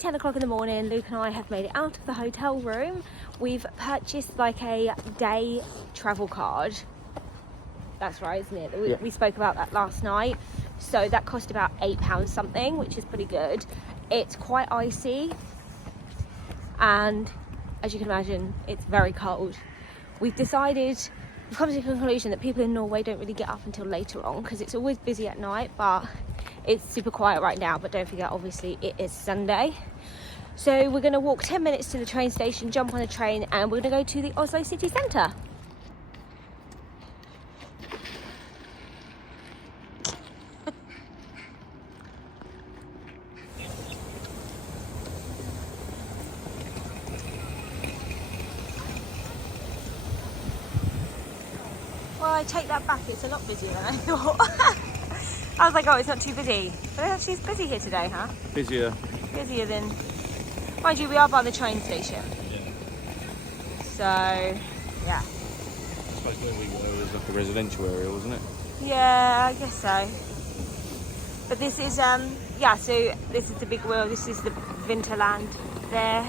10 o'clock in the morning. Luke and I have made it out of the hotel room. We've purchased like a day travel card. That's right, isn't it? We spoke about that last night. So that cost about £8 something, which is pretty good. It's quite icy, and as you can imagine, it's very cold. We've come to the conclusion that people in Norway don't really get up until later on because it's always busy at night, but it's super quiet right now. But don't forget, obviously, it is Sunday. So we're going to walk 10 minutes to the train station, jump on a train, and we're going to go to the Oslo city centre. Well, I take that back, it's a lot busier than I thought. I was like, oh, it's not too busy. But actually it's busy here today, huh? Busier than... Mind you, we are by the train station. Yeah. So, yeah. I suppose where we were was like a residential area, wasn't it? Yeah, I guess so. But this is, yeah, so this is the big wheel, this is the Vinterland there.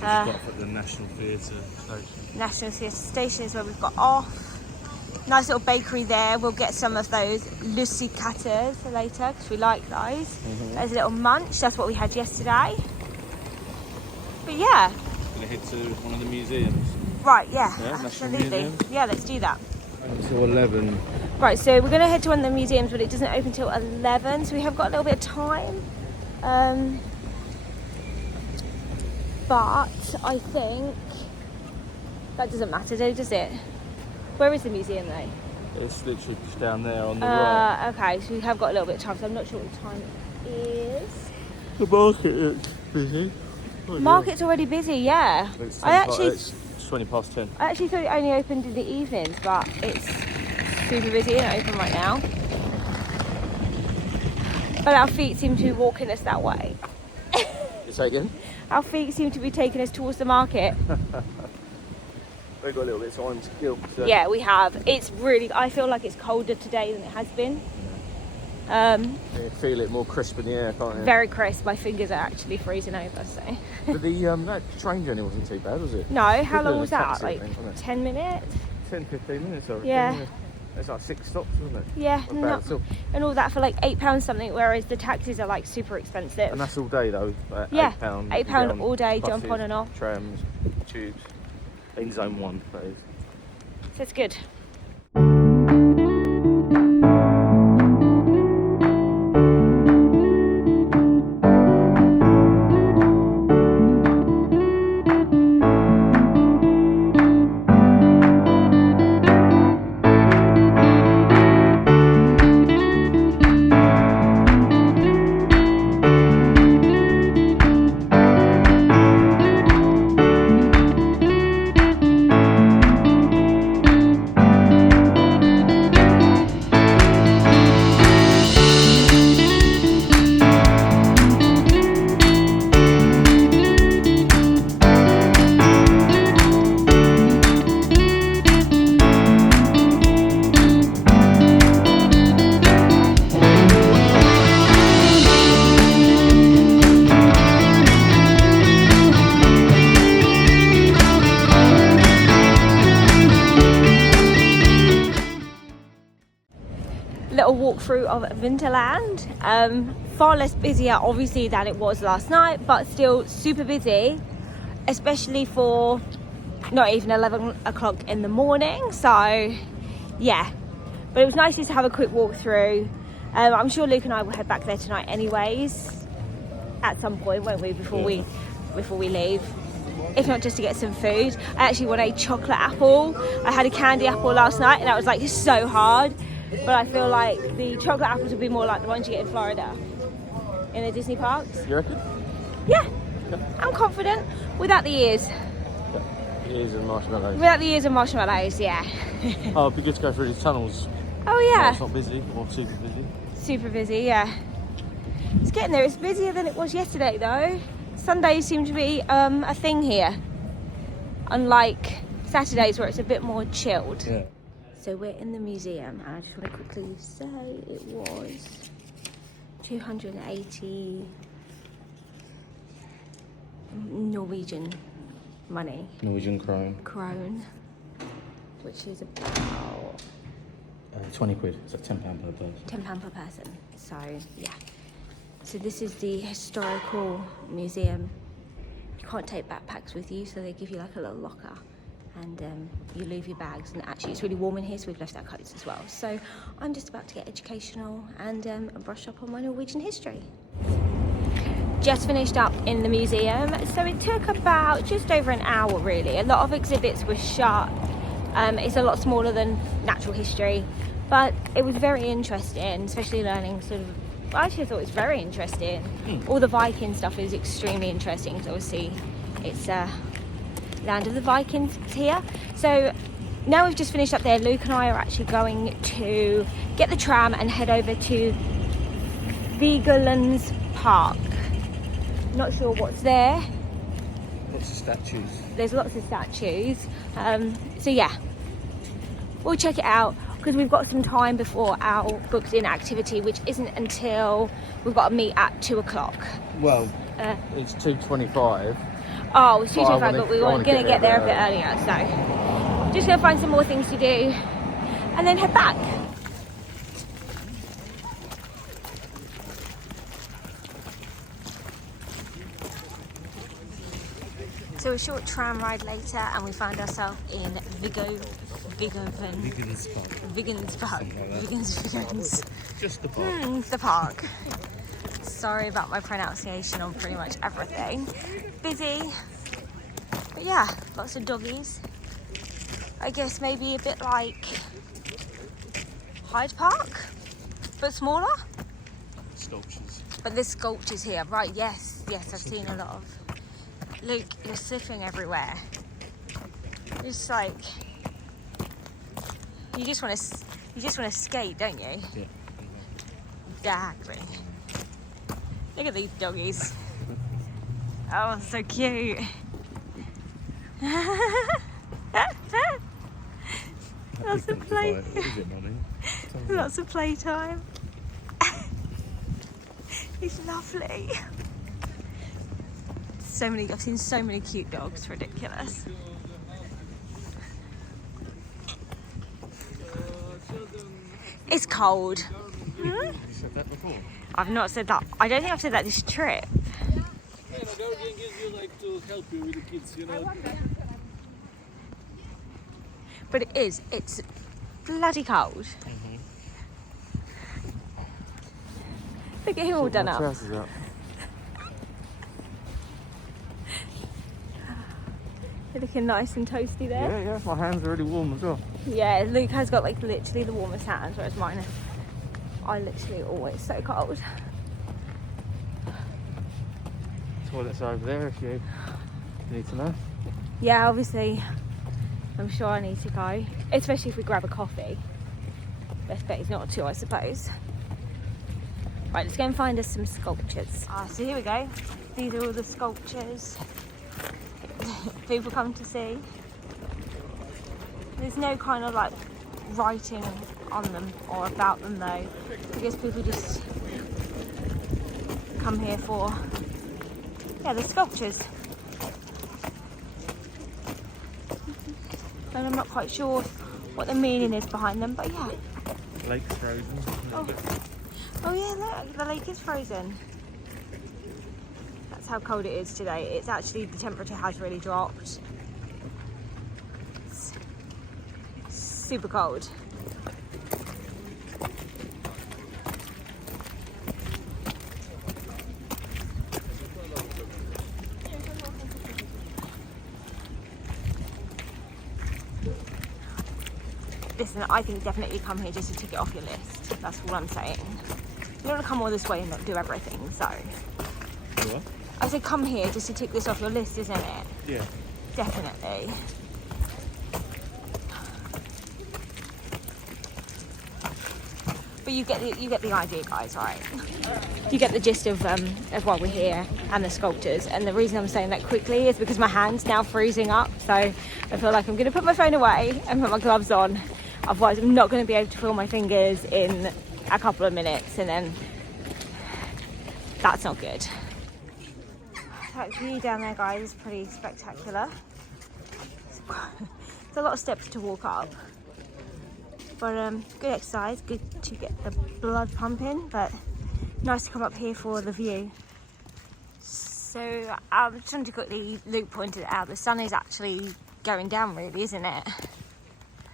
Got off at the National Theatre Station. National Theatre Station is where we've got off. Nice little bakery there. We'll get some of those lussekatter later because we like those. There's a little munch. That's what we had yesterday. But yeah. Gonna head to one of the museums. Right, yeah, National absolutely. Museum. Yeah, let's do that. Until 11. Right, so we're going to head to one of the museums, but it doesn't open till 11, so we have got a little bit of time. But I think that doesn't matter, though, does it? Where is the museum, though? It's literally just down there on the right. Okay, so we have got a little bit of time, so I'm not sure what time it is. The market is busy. Market's already busy, yeah. It's 20 past 10. I actually thought it only opened in the evenings, but it's super busy and open right now. But our feet seem to be walking us that way. Say again? Our feet seem to be taking us towards the market. We've got a little bit of time to kill. So. Yeah, we have. It's really, I feel like it's colder today than it has been. You feel it more crisp in the air, can't you? Very crisp. My fingers are actually freezing over, so. But the that train journey wasn't too bad, was it? No, how long was that? Like 10 minutes? 10-15 minutes, I reckon. Yeah. It's like 6 stops, wasn't it? Yeah, and all that for like £8 something, whereas the taxis are like super expensive. And that's all day though. Yeah, £8. £8 all day, buses, jump on and off. Trams, tubes, in zone 1, that is. So it's good. Little walkthrough of Vinterland. Far less busier obviously than it was last night, but still super busy, especially for not even 11 o'clock in the morning. So yeah, but it was nice just to have a quick walk through. I'm sure Luke and I will head back there tonight anyways at some point, won't we, before we leave, if not just to get some food. I actually want a chocolate apple. I had a candy apple last night and that was like so hard. But I feel like the chocolate apples would be more like the ones you get in Florida, in the Disney parks. You reckon? Yeah, I'm confident. Without the ears. Yeah. Ears and marshmallows. Without the ears and marshmallows, yeah. Oh, it'd be good to go through these tunnels. Oh yeah. It's not busy, or super busy. Super busy, yeah. It's getting there. It's busier than it was yesterday though. Sundays seem to be a thing here. Unlike Saturdays where it's a bit more chilled. Yeah. So we're in the museum and I just want to quickly say it was 280 Norwegian money. Norwegian Krone. Which is about 20 quid, so £10 per person. £10 per person. So yeah. So this is the historical museum. You can't take backpacks with you, so they give you like a little locker, and you leave your bags. And actually, it's really warm in here, so we've left our coats as well. So I'm just about to get educational and brush up on my Norwegian history. Just finished up in the museum, so it took about just over an hour really. A lot of exhibits were shut. It's a lot smaller than natural history, but it was very interesting, especially learning sort of, I actually thought it was very interesting. All the Viking stuff is extremely interesting, because obviously it's land of the Vikings here. So now we've just finished up there, Luke and I are actually going to get the tram and head over to Vigelands Park. Not sure what's there. Lots of statues. There's lots of statues. So yeah, we'll check it out, because we've got some time before our booked in activity, which isn't until we've got to meet at 2 o'clock. Well, it's 2:25. Oh, it's 2:25, but we were want going to get there a bit earlier. So just going to find some more things to do and then head back. So a short tram ride later, and we found ourselves in Vigelands Park. Vigelands. Just the park. The park. Sorry about my pronunciation on pretty much everything. Busy, but yeah, lots of doggies. I guess maybe a bit like Hyde Park, but smaller. Sculptures. But there's sculptures here, right? Yes, I've seen a lot of. Luke, you're slipping everywhere. It's like you just want to skate, don't you? Yeah. Exactly. Look at these doggies. Oh, so cute. Lots of play. Lots of playtime. It's lovely. I've seen so many cute dogs, ridiculous. It's cold. You said that before? I've not said that. I don't think I've said that this trip. Yeah, the guardian gives you like to help you with the kids, you know. But it's bloody cold. Look at him all done up. You're looking nice and toasty there. Yeah, my hands are really warm as well. Yeah, Luke has got like literally the warmest hands, whereas mine are literally always so cold. Toilets over there if you need to know. Yeah, obviously, I'm sure I need to go, especially if we grab a coffee. Best bet is not to, I suppose. Right, let's go and find us some sculptures. So here we go. These are all the sculptures people come to see. There's no kind of like writing on them or about them though. I guess people just come here for, yeah, the sculptures. And I'm not quite sure what the meaning is behind them, but yeah. Lake's frozen. Oh yeah, look, the lake is frozen. That's how cold it is today. It's actually, the temperature has really dropped. It's super cold. Listen, I think definitely come here just to tick it off your list. That's all I'm saying. You don't want to come all this way and not do everything, so. What? I said come here just to tick this off your list, isn't it? Yeah. Definitely. But you get the idea, guys, right? You get the gist of why we're here and the sculptures. And the reason I'm saying that quickly is because my hand's now freezing up, so I feel like I'm going to put my phone away and put my gloves on. Otherwise, I'm not going to be able to feel my fingers in a couple of minutes, and then that's not good. that view down there, guys, is pretty spectacular. It's a lot of steps to walk up, but good exercise, good to get the blood pumping, but nice to come up here for the view. So I'm trying to quickly, Luke pointed it out, the sun is actually going down really, isn't it?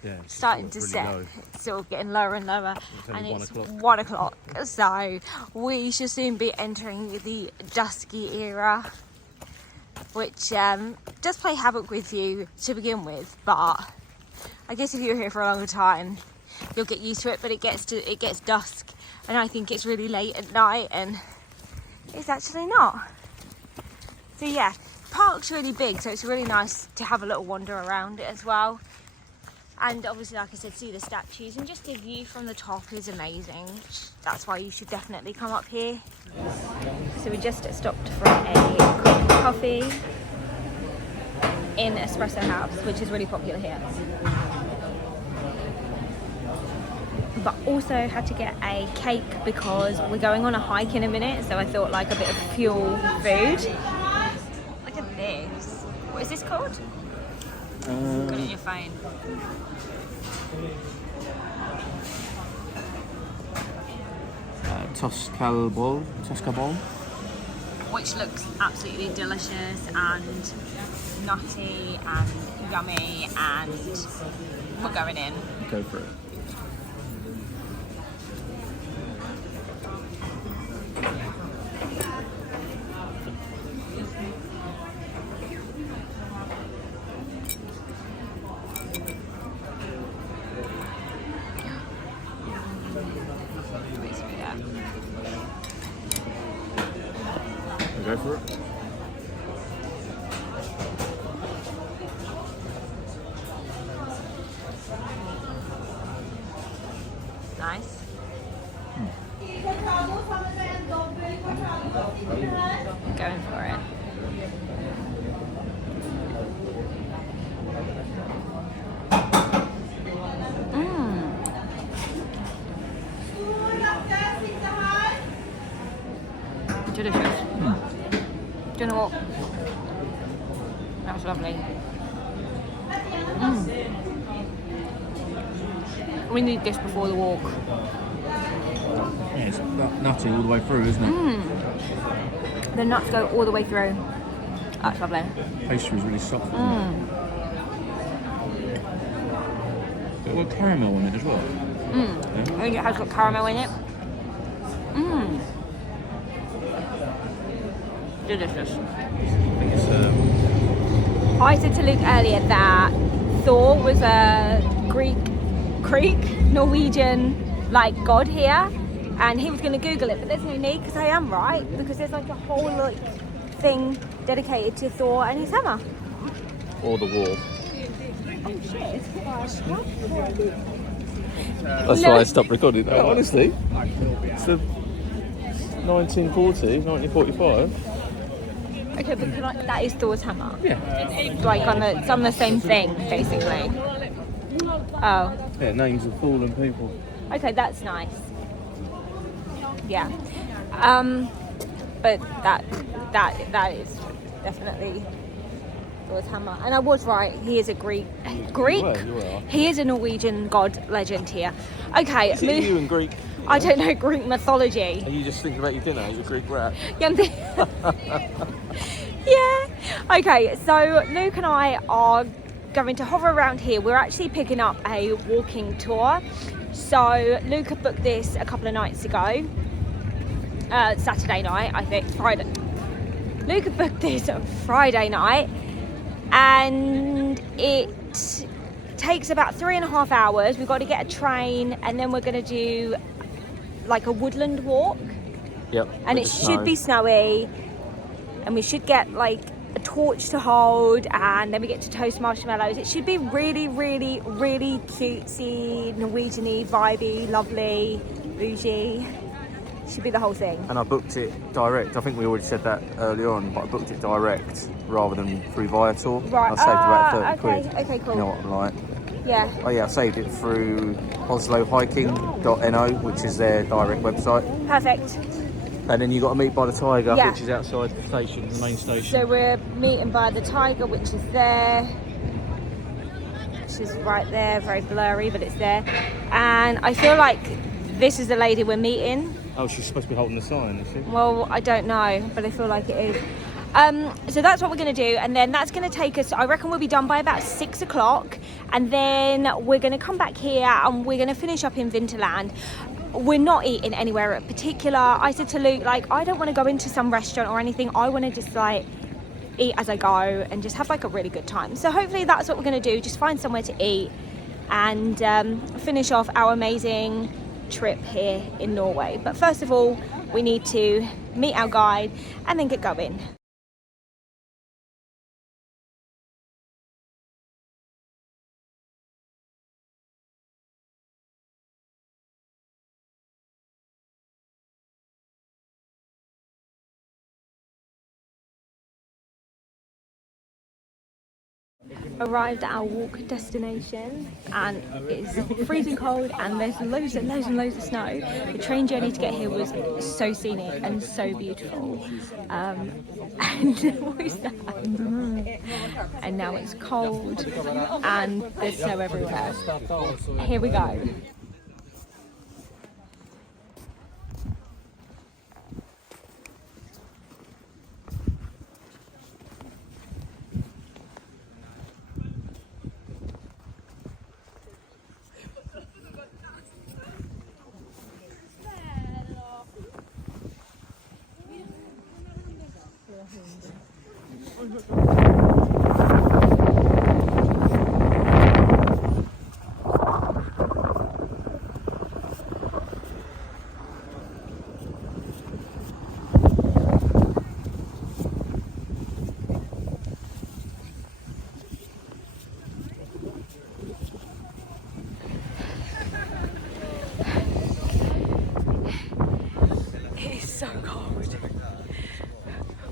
Yeah, Starting to really set. low. It's sort of getting lower and lower, and only it's 1 o'clock. 1 o'clock, so we should soon be entering the dusky era, which does play havoc with you to begin with, but I guess if you're here for a longer time you'll get used to it. But it gets dusk, and I think it's really late at night, and it's actually not. So yeah, park's really big, so it's really nice to have a little wander around it as well. And obviously, like I said, see the statues, and just the view from the top is amazing. That's why you should definitely come up here. So we just stopped for a quick coffee in Espresso House, which is really popular here. But also had to get a cake because we're going on a hike in a minute, so I thought like a bit of fuel food. Look at this. What is this called? Got it in your phone. Tosca bowl. Which looks absolutely delicious and nutty and yummy, and we're going in. Go for it. Go for it. Nice. Going for it. Delicious. Do you know what? That was lovely. We need this before the walk. Yeah, it's nutty all the way through, isn't it? The nuts go all the way through. That's lovely. Pastry is really soft. Got a little caramel in it as well. I think it has got caramel in it. Delicious. I think it's I said to Luke earlier that Thor was a Greek, Norwegian like god here, and he was going to Google it, but there's no need because I am right, because there's like a whole like thing dedicated to Thor and his hammer. or the wall. Oh shit! That's why I stopped recording that. Honestly, it's the 1940, 1945. Okay, but that is Thor's hammer. Yeah. Like it's on the same thing, basically. Oh. Yeah, names of fallen people. Okay, that's nice. Yeah. But that is definitely Thor's hammer. And I was right. He is a Greek. You were. He is a Norwegian god legend here. Okay. Is it you and Greek? I don't know Greek mythology. Are you just thinking about your dinner? He's a Greek rat. Yeah. Okay, so Luke and I are going to hover around here. We're actually picking up a walking tour. So Luke had booked this a couple of nights ago. Saturday night, I think. Friday. Luke had booked this on Friday night, and it takes about 3.5 hours. We've got to get a train, and then we're going to do like a woodland walk. Yep. And it should be snowy, and we should get like a torch to hold, and then we get to toast marshmallows. It should be really, really, really cutesy, Norwegian-y, vibey, lovely, bougie. Should be the whole thing. And I booked it direct. I think we already said that earlier on, but I booked it direct rather than through Viator. Right. I saved about 30 quid. Okay, cool. You know what I'm like. Yeah. Oh yeah, I saved it through oslohiking.no, which is their direct website. Perfect. And then you got to meet by the Tiger, Yeah. which is outside the station, the main station. So we're meeting by the Tiger, which is there. Which is right there, very blurry, but it's there. And I feel like this is the lady we're meeting. Oh, she's supposed to be holding the sign, is she? Well, I don't know, but I feel like it is. So that's what we're going to do, and then that's going to take us, I reckon we'll be done by about 6 o'clock, and then we're going to come back here and we're going to finish up in Vinterland. We're not eating anywhere in particular. I said to Luke, like, I don't want to go into some restaurant or anything. I want to just like eat as I go and just have like a really good time. So hopefully that's what we're going to do, just find somewhere to eat and finish off our amazing trip here in Norway. But first of all, we need to meet our guide and then get going. Arrived at our walk destination and it's freezing cold and there's loads and loads and loads of snow. The train journey to get here was so scenic and so beautiful. And what is that? And now it's cold and there's snow everywhere. Here we go.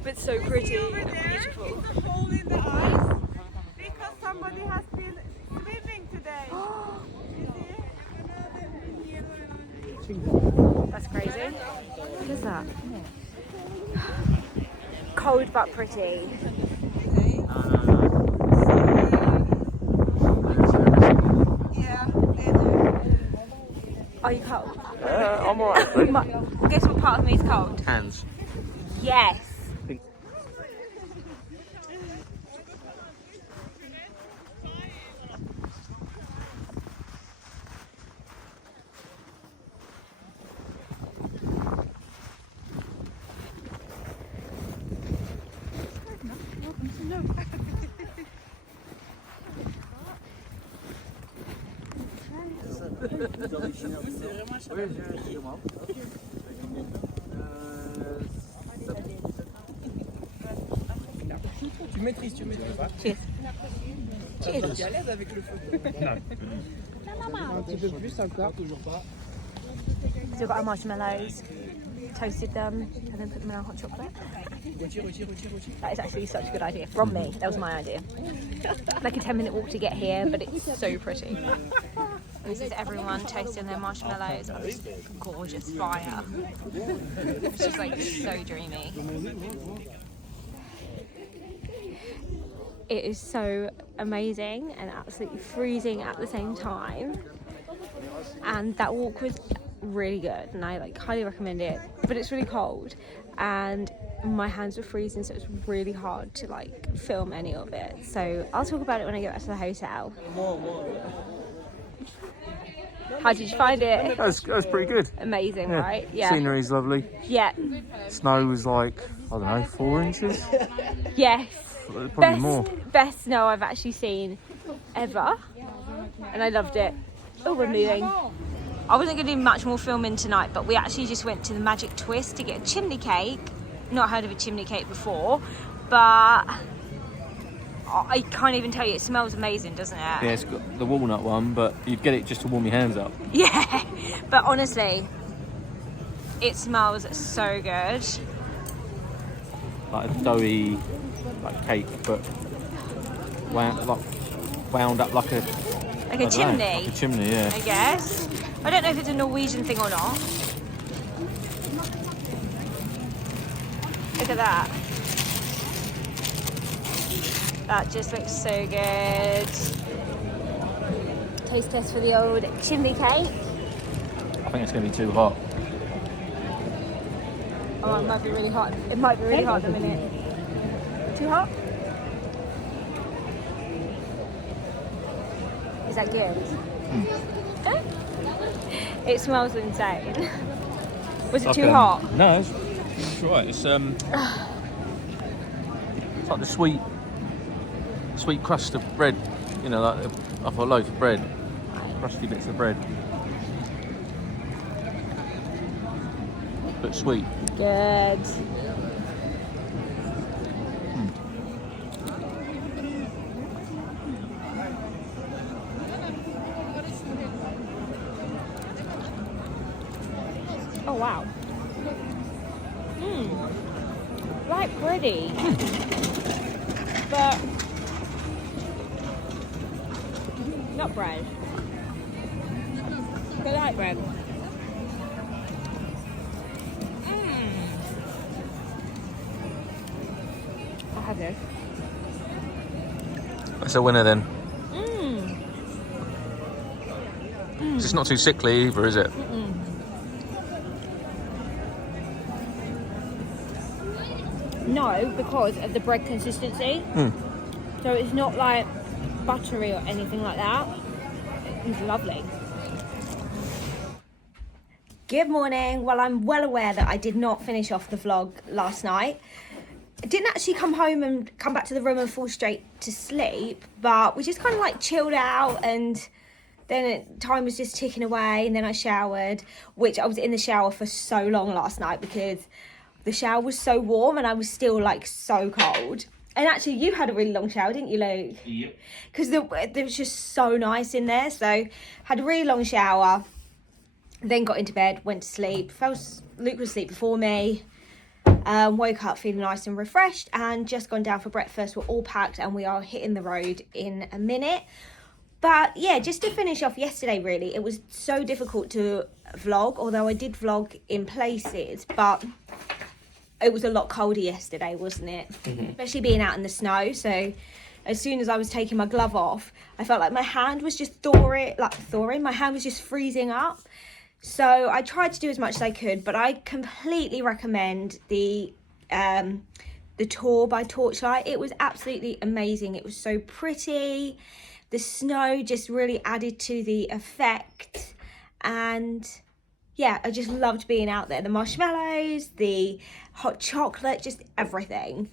It's so pretty and beautiful. There's a hole in the ice because somebody has been swimming today. You see? That's crazy. What is that? Cold but pretty. Yeah, they do. Are you cold? I'm alright. Guess what part of me is cold? Hands. Yes. Tu maîtrises, tu maîtrises pas. Cheers. Cheers. Tu es à l'aise avec le feu? Un petit peu plus encore, toujours pas. So we've got our marshmallows, toasted them, and then put them in our hot chocolate. That is actually such a good idea. From me, that was my idea. Like a 10-minute walk to get here, but it's so pretty. This is everyone toasting their marshmallows on this gorgeous fire. It's just like so dreamy. It is so amazing and absolutely freezing at the same time. And that walk was really good and I like highly recommend it, but it's really cold and my hands were freezing, so it's really hard to like film any of it. So I'll talk about it when I get back to the hotel. How did you find it? That was pretty good. Amazing, right? Yeah. Scenery's lovely. Yeah. Snow was like, I don't know, 4 inches? Yes. Probably more. Best snow I've actually seen ever, and I loved it. Oh, we're moving. I wasn't going to do much more filming tonight, but we actually just went to the Magic Twist to get a chimney cake. Not heard of a chimney cake before, but I can't even tell you, it smells amazing, doesn't it? Yeah, it's got the walnut one, but you'd get it just to warm your hands up. Yeah, but honestly, it smells so good. Like a doughy like cake, but wound up like a Chimney. Like a chimney, yeah. I guess. I don't know if it's a Norwegian thing or not. Look at that. That just looks so good. Taste test for the old chimney cake. I think it's going to be too hot. Oh, it might be really hot. It might be really hot in a minute. Too hot? Is that good? It smells insane. Was it too hot? No, it's right. It's like the sweet crust of bread. You know, like off a loaf of bread, crusty bits of bread, but sweet. Good. Oh wow. Like bready, but not bread. But like bread. I'll have this. That's a winner then. It's just not too sickly either, is it? No, because of the bread consistency. So it's not like buttery or anything like that. It's lovely. Good morning. Well, I'm well aware that I did not finish off the vlog last night. I didn't actually come home and come back to the room and fall straight to sleep, but we just kind of like chilled out, and then time was just ticking away, and then I showered, which I was in the shower for so long last night because the shower was so warm and I was still like so cold. And actually you had a really long shower, didn't you, Luke? Yep. Because it was just so nice in there. So had a really long shower, then got into bed, went to sleep. Luke was asleep before me. Woke up feeling nice and refreshed and just gone down for breakfast. We're all packed and we are hitting the road in a minute. But yeah, just to finish off yesterday, really, it was so difficult to vlog, although I did vlog in places, but it was a lot colder yesterday, wasn't it? Especially being out in the snow. So as soon as I was taking my glove off, I felt like my hand was just thawing. My hand was just freezing up. So I tried to do as much as I could, but I completely recommend the tour by Torchlight. It was absolutely amazing. It was so pretty. The snow just really added to the effect, and yeah, I just loved being out there. The marshmallows, the hot chocolate, just everything.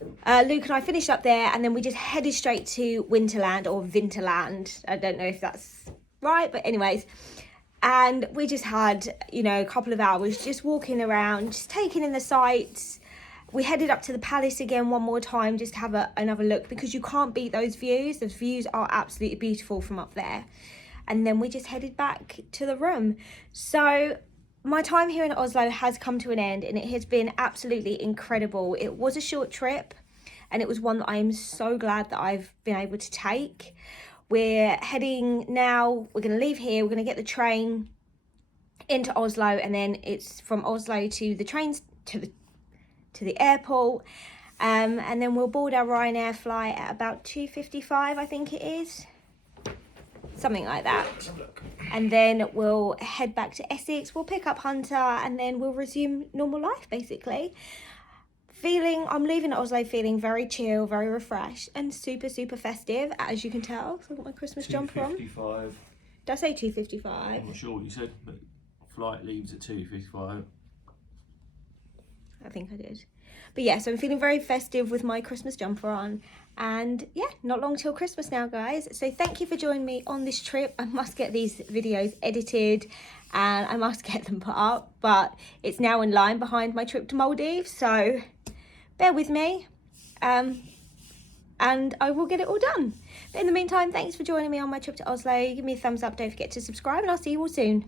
Luke and I finished up there, and then we just headed straight to Winterland or Vinterland. I don't know if that's right, but anyways. And we just had, you know, a couple of hours just walking around, just taking in the sights. We headed up to the palace again one more time just to have another look, because you can't beat those views. Those views are absolutely beautiful from up there. And then we just headed back to the room. So my time here in Oslo has come to an end, and it has been absolutely incredible. It was a short trip, and it was one that I am so glad that I've been able to take. We're heading now, we're going to leave here, we're going to get the train into Oslo, and then it's from Oslo to the trains to the airport, and then we'll board our Ryanair flight at about 2:55, I think it is, something like that. And then we'll head back to Essex, we'll pick up Hunter, and then we'll resume normal life basically. I'm leaving Oslo feeling very chill, very refreshed, and super festive, as you can tell. So I've got my Christmas jumper on. 2:55. Did I say 2:55? I'm not sure what you said, but flight leaves at 2:55. I think I did. But yeah, so I'm feeling very festive with my Christmas jumper on. And yeah, not long till Christmas now, guys. So thank you for joining me on this trip. I must get these videos edited and I must get them put up. But it's now in line behind my trip to Maldives. So bear with me. And I will get it all done. But in the meantime, thanks for joining me on my trip to Oslo. Give me a thumbs up. Don't forget to subscribe. And I'll see you all soon.